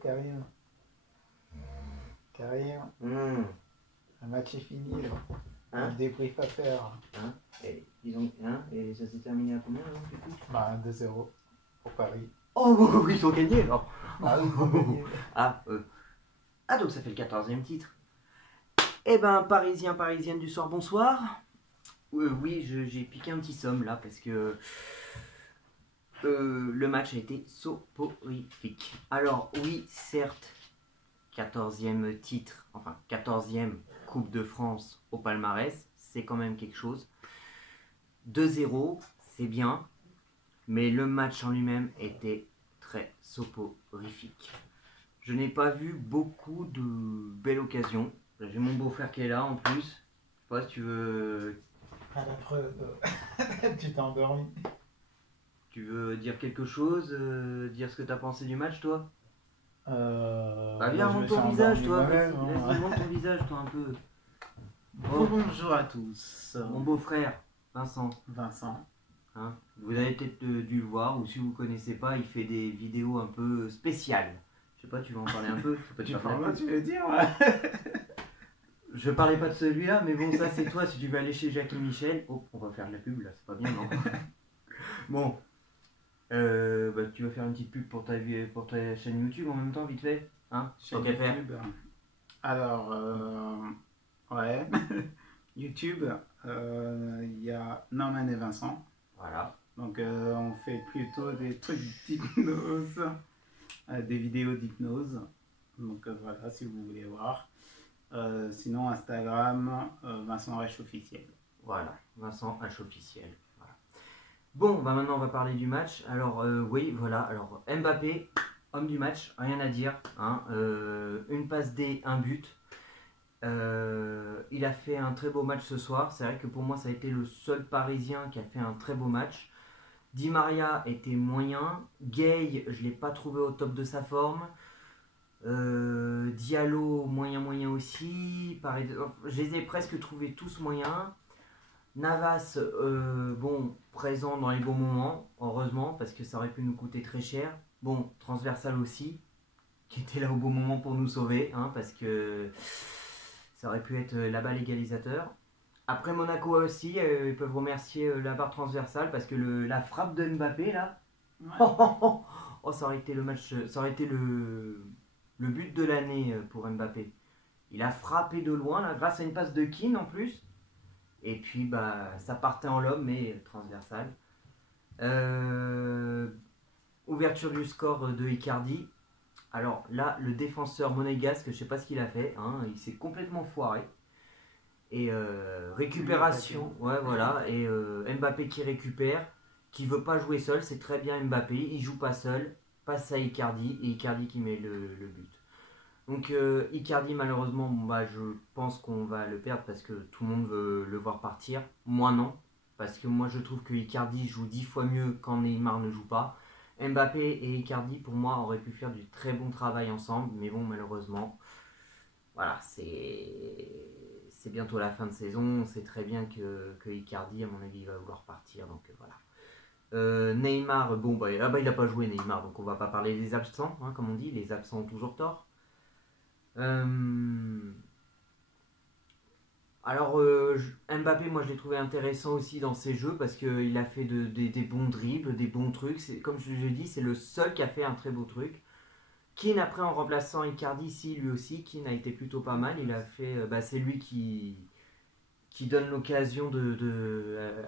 Karim. Karim, le match est fini là. Hein? Le débrief à faire. Hein? Et ça s'est terminé à combien alors, du coup? Bah 2-0 pour Paris. Oh oui, ils ont gagné alors. Ah oui, ils ont gagné. Donc ça fait le 14e titre. Eh ben, Parisiens, Parisiennes du soir, bonsoir. Oui, j'ai piqué un petit somme là parce que le match a été soporifique. Alors oui, certes, 14e titre, enfin 14e Coupe de France au palmarès, c'est quand même quelque chose. 2-0, c'est bien, mais le match en lui-même était très soporifique. Je n'ai pas vu beaucoup de belles occasions. J'ai mon beau-frère qui est là en plus. Je sais pas si tu veux... À la preuve, tu t'es endormi. Tu veux dire quelque chose, dire ce que tu as pensé du match, toi? Bah viens, montre ton visage, toi. Vas-y, montre ton visage, toi, un peu. Bonjour à tous. Mon beau-frère, Vincent. Vincent. Hein, vous avez peut-être dû le voir, ou si vous ne connaissez pas, il fait des vidéos un peu spéciales. Je sais pas, tu vas en parler un peu? Tu veux dire, ouais. Je parlais pas de celui-là, mais bon, ça c'est toi, si tu veux aller chez Jacques et Michel. Oh, on va faire de la pub là, c'est pas bien, non? Bon, tu vas faire une petite pub pour ta chaîne YouTube en même temps, vite fait, hein? Chaîne YouTube. Alors, ouais, YouTube, il y a Norman et Vincent. Voilà. Donc, on fait plutôt des trucs d'hypnose, des vidéos d'hypnose. Donc, voilà, si vous voulez voir. Sinon, Instagram, Vincent H officiel. Voilà, Vincent H officiel. Voilà. Bon, bah maintenant on va parler du match. Alors, oui, voilà. Alors, Mbappé, homme du match, rien à dire. Hein. Une passe D, un but. Il a fait un très beau match ce soir. C'est vrai que pour moi, ça a été le seul Parisien qui a fait un très beau match. Di Maria était moyen. Gay, je ne l'ai pas trouvé au top de sa forme. Diallo, moyen aussi. Pareil, je les ai presque trouvés tous moyens. Navas, bon, présent dans les bons moments, heureusement, parce que ça aurait pu nous coûter très cher. Bon, transversal aussi, qui était là au bon moment pour nous sauver, hein, parce que ça aurait pu être là-bas l'égalisateur. Après Monaco aussi, ils peuvent remercier la barre transversale, parce que la frappe de Mbappé, là, ouais. Oh, ça aurait été le match, ça aurait été le but de l'année pour Mbappé. Il a frappé de loin, là, grâce à une passe de Keane en plus. Et puis, bah, ça partait en lobe, mais transversal. Ouverture du score de Icardi. Alors là, le défenseur monégasque, je ne sais pas ce qu'il a fait. Hein, il s'est complètement foiré. Et récupération. Ouais, voilà. Et Mbappé qui récupère, qui ne veut pas jouer seul. C'est très bien Mbappé. Il ne joue pas seul. Passe à Icardi. Et Icardi qui met le but. Donc Icardi malheureusement, bah, je pense qu'on va le perdre parce que tout le monde veut le voir partir. Moi non, parce que moi je trouve que Icardi joue 10 fois mieux quand Neymar ne joue pas. Mbappé et Icardi pour moi auraient pu faire du très bon travail ensemble, mais bon malheureusement, voilà, c'est bientôt la fin de saison. On sait très bien que Icardi à mon avis va vouloir partir, donc voilà. Neymar, bon bah, il n'a pas joué Neymar, donc on va pas parler des absents, hein, comme on dit, les absents ont toujours tort. Alors Mbappé, moi je l'ai trouvé intéressant aussi dans ses jeux parce qu'il a fait des bons dribbles, des bons trucs. Comme je l'ai dit, c'est le seul qui a fait un très beau truc. Keane après en remplaçant Icardi, si lui aussi, Keane a été plutôt pas mal. Il a fait, c'est lui qui donne l'occasion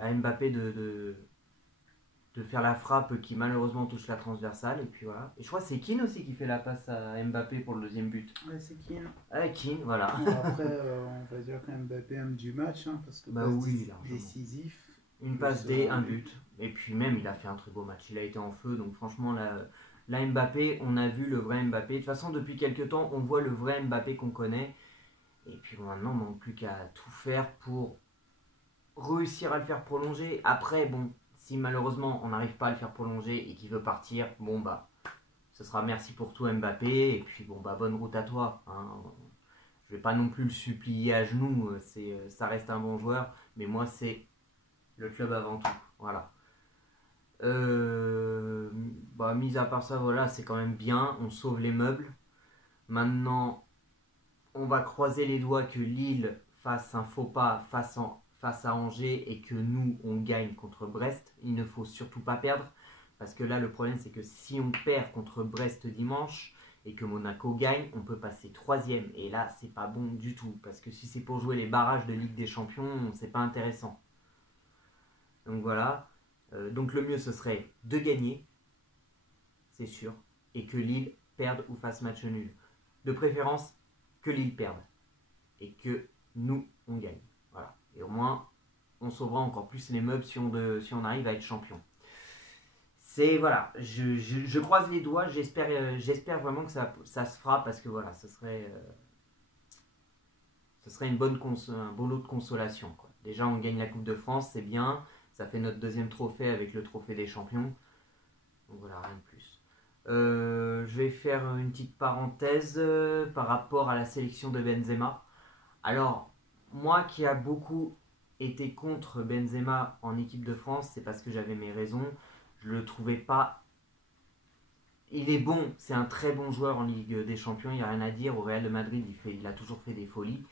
à Mbappé de faire la frappe qui malheureusement touche la transversale. Et puis voilà. Et je crois que c'est Keane aussi qui fait la passe à Mbappé pour le deuxième but. Ouais, c'est Keane. Keane, voilà. Après, on va dire quand Mbappé aime du match, hein, parce que oui, décisif. Une passe D, un but. Et puis même, il a fait un très beau match. Il a été en feu. Donc franchement, là Mbappé, on a vu le vrai Mbappé. De toute façon, depuis quelques temps, on voit le vrai Mbappé qu'on connaît. Et puis bon, maintenant, on ne manque plus qu'à tout faire pour réussir à le faire prolonger. Après, bon, si malheureusement on n'arrive pas à le faire prolonger et qu'il veut partir, bon bah, ce sera merci pour tout Mbappé. Et puis bon bah, bonne route à toi. Hein. Je vais pas non plus le supplier à genoux. Ça reste un bon joueur, mais moi c'est le club avant tout. Voilà. Mis à part ça, voilà, c'est quand même bien. On sauve les meubles. Maintenant, on va croiser les doigts que Lille fasse un faux pas face à Angers et que nous, on gagne contre Brest. Il ne faut surtout pas perdre. Parce que là, le problème, c'est que si on perd contre Brest dimanche et que Monaco gagne, on peut passer 3e. Et là, c'est pas bon du tout. Parce que si c'est pour jouer les barrages de Ligue des Champions, c'est pas intéressant. Donc voilà. Donc le mieux, ce serait de gagner, c'est sûr, et que Lille perde ou fasse match nul. De préférence, que Lille perde. Et que nous, on gagne. Voilà. Et au moins, on sauvera encore plus les meubles si on arrive à être champion. C'est voilà, je croise les doigts, j'espère vraiment que ça se fera parce que voilà, ce serait un beau lot de consolation, quoi. Déjà, on gagne la Coupe de France, c'est bien, ça fait notre 2e trophée avec le trophée des champions. Donc voilà, rien de plus. Je vais faire une petite parenthèse par rapport à la sélection de Benzema. Alors, moi qui a beaucoup été contre Benzema en équipe de France, c'est parce que j'avais mes raisons. Je le trouvais pas. Il est bon, c'est un très bon joueur en Ligue des Champions, il n'y a rien à dire. Au Real de Madrid, il a toujours fait des folies.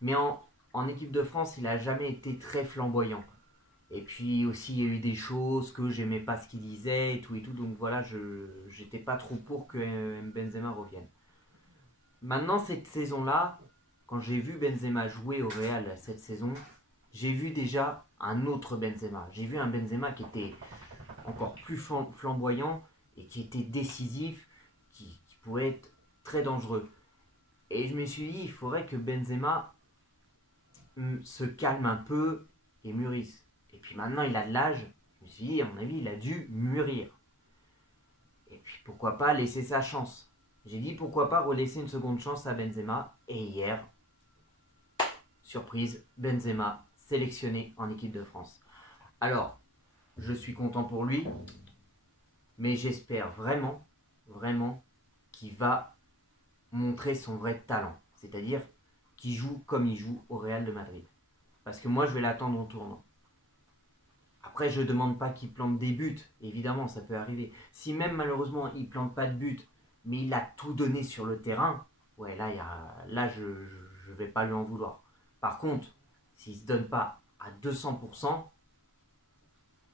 Mais en équipe de France, il n'a jamais été très flamboyant. Et puis aussi, il y a eu des choses que j'aimais pas ce qu'il disait et tout. Donc voilà, j'étais pas trop pour que Benzema revienne. Maintenant, cette saison-là, quand j'ai vu Benzema jouer au Real cette saison, j'ai vu déjà un autre Benzema. J'ai vu un Benzema qui était encore plus flamboyant et qui était décisif, qui pouvait être très dangereux. Et je me suis dit, il faudrait que Benzema se calme un peu et mûrisse. Et puis maintenant, il a de l'âge. Je me suis dit, à mon avis, il a dû mûrir. Et puis pourquoi pas laisser sa chance. J'ai dit, pourquoi pas relaisser une seconde chance à Benzema. Et hier, surprise, Benzema sélectionné en équipe de France. Alors, je suis content pour lui, mais j'espère vraiment, vraiment qu'il va montrer son vrai talent. C'est-à-dire qu'il joue comme il joue au Real de Madrid. Parce que moi, je vais l'attendre en tournant. Après, je ne demande pas qu'il plante des buts. Évidemment, ça peut arriver. Si même, malheureusement, il ne plante pas de but, mais il a tout donné sur le terrain, ouais, là je ne vais pas lui en vouloir. Par contre, s'il ne se donne pas à 200%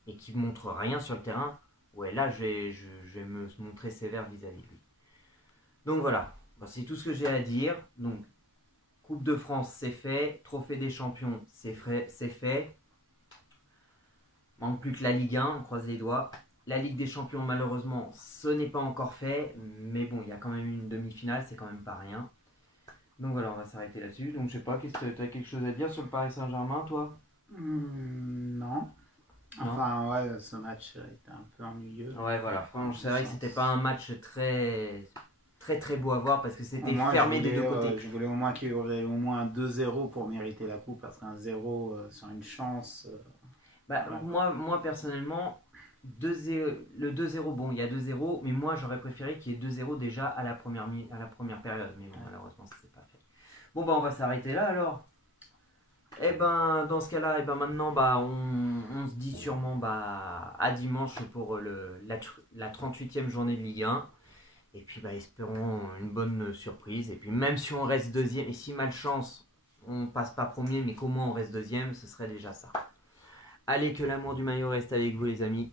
et qu'il ne montre rien sur le terrain, ouais, là, je vais me montrer sévère vis-à-vis de lui. Donc voilà, c'est tout ce que j'ai à dire. Donc, Coupe de France, c'est fait. Trophée des champions, c'est fait. Manque plus que la Ligue 1, on croise les doigts. La Ligue des champions, malheureusement, ce n'est pas encore fait. Mais bon, il y a quand même une demi-finale, c'est quand même pas rien. Donc voilà, on va s'arrêter là-dessus. Donc je sais pas, qu'est-ce que tu as quelque chose à dire sur le Paris Saint-Germain, toi? Non. Enfin, ouais, ce match était un peu ennuyeux. Ouais, voilà. Franchement, c'est vrai que c'était pas un match très beau à voir parce que c'était fermé des deux côtés. Je voulais au moins qu'il y aurait au moins 2-0 pour mériter la coupe, parce qu'un 0 sur une chance. Voilà. Moi personnellement, le 2-0, bon, il y a 2-0, mais moi j'aurais préféré qu'il y ait 2-0 déjà à la première période, mais bon, malheureusement, ça s'est pas fait. Bon, bah, on va s'arrêter là alors. Et ben, dans ce cas-là, maintenant, on se dit sûrement à dimanche pour la 38e journée de Ligue 1. Et puis, espérons une bonne surprise. Et puis, même si on reste deuxième, et si malchance, on passe pas premier, mais qu'au moins on reste deuxième, ce serait déjà ça. Allez, que l'amour du maillot reste avec vous, les amis.